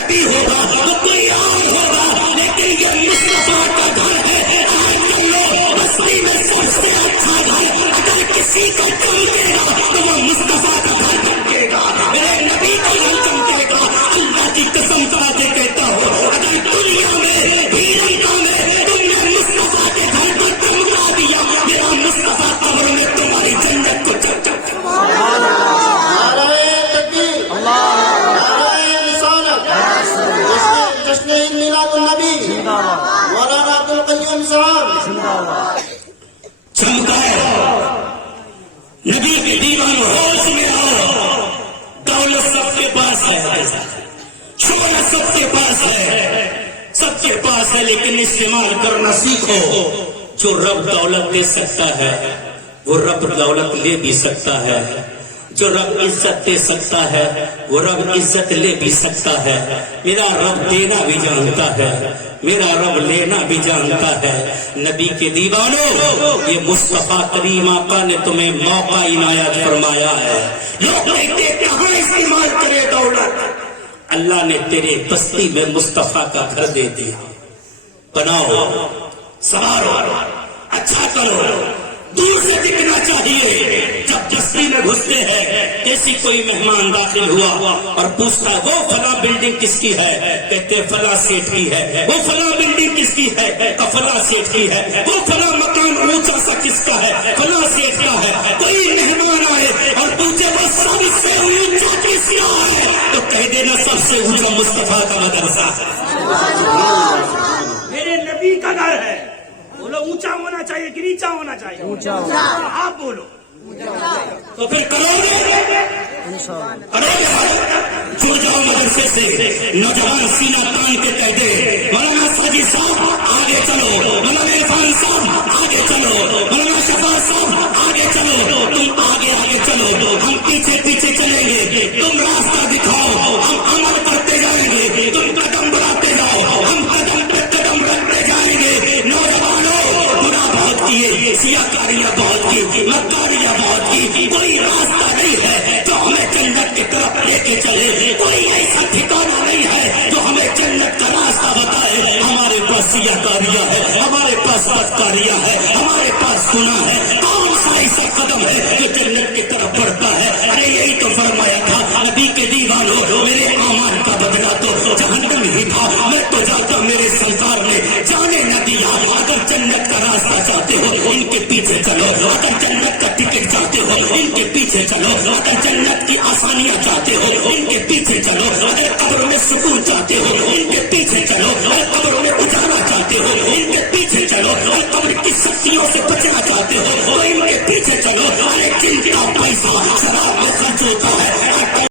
نبی ہوگا تو کوئی اور ہوگا، لیکن یہ مصطفیٰ کا گھر ہے۔ آج کل لوگ بستی میں سب سے اچھا گھر اگر کسی کا چمکے گا تو وہ مصطفیٰ کا گھر چمکے گا، میرے نبی کا گھر چمکے گا۔ اللہ کی قسم کھا کے کہتا ہوں، اگر دنیا میں ہیرن میں تم نے مصطفیٰ کے گھر کو چمکا دیا، میرا مصطفیٰ قبر میں تمہاری جنت کو چمکا۔ مولانا عبدالقیوم صاحب چمکائے نبی کے دیوانوں، ہوش میں آؤ۔ دولت سب کے پاس ہے، شہرت سب کے پاس ہے، سب کے پاس ہے، لیکن استعمال کرنا سیکھو۔ جو رب دولت دے سکتا ہے وہ رب دولت لے بھی سکتا ہے، جو رب عزت دے سکتا ہے وہ رب عزت لے بھی سکتا ہے۔ میرا رب دینا بھی جانتا ہے، میرا رب لینا بھی جانتا ہے۔ نبی کے دیوانوں، یہ مصطفیٰ کریم آقا نے تمہیں موقع عنایت فرمایا ہے۔ لوگ کہتے کہاں استعمال کرے دولت، اللہ نے تیرے بستی میں مصطفیٰ کا گھر دے دیا، بناؤ، سوارو، اچھا کرو، دور سے دکھنا چاہیے۔ جب بستی میں گھستے ہیں، جیسی کوئی مہمان داخل ہوا اور پوچھتا وہ فلاں بلڈنگ کس کی ہے، کہتے فلاں سیٹ کی ہے۔ وہ فلاں بلڈنگ کس کی ہے، فلاں سیٹ کی ہے۔ وہ فلاں مکان اونچا سا کس کا ہے، فلاں سیٹ کا ہے۔ کوئی مہمان آئے اور پوچھے وہ سب سے اونچا کس کا ہے، تو کہہ دینا سب سے اونچا مصطفیٰ کا مدرسہ ہے، میرے نبی کا گھر ہے۔ بولو اونچا ہونا چاہیے کہ نیچا ہونا چاہیے؟ اونچا۔ آپ بولو تو پھر کرو گے، جڑ جاؤ مدرسے سے۔ نوجوان سینہ تان کے کہہ دے مولانا ساجد صاحب آگے چلو، مولانا عرفان صاحب آگے چلو، مولانا شفا صاحب آگے چلو، تم آگے آگے چلو، ہم پیچھے پیچھے چلیں گے۔ تم راستہ دکھاؤ، ہم عمل کرتے جائیں گے، تم قدم بڑھاتے جاؤ، ہم قدم پہ قدم رکھتے جائیں گے۔ نوجوانوں، گناہ بہت کیے، سیاکاریاں بہت کی، مکاریاں بہت کی، کوئی راستہ نہیں ہے جو ہمیں جنت کی طرف لے کے چلے، کوئی ایسا ٹھکانا نہیں ہے جو ہمیں جنت کا راستہ بتائے۔ ہمارے پاس سیاکاریاں ہے، ہمارے پاس بدکاریاں ہے، ہمارے پاس گناہ ہے، کون سا ایسا قدم ہے جو جنت کی طرف بڑھتا ہے؟ ارے یہی تو فرمایا تھا نبی کے دیوانوں، میرے اعمال کا بدلہ تو جہنم ہی تھا، میں تو جاتا میرے سرکار نے جانے نہ دیا۔ اگر جنت کا راستہ چاہتے ہو ان کے پیچھے چلو، اگر جنت کا ٹکٹ چاہتے ہو ان کے پیچھے چلو، اگر جنت کی آسانیاں چاہتے ہو ان کے پیچھے چلو، اگر قبر میں سکون چاہتے ہو ان کے پیچھے چلو، اگر قبر میں اجالا چاہتے ہو ان کے پیچھے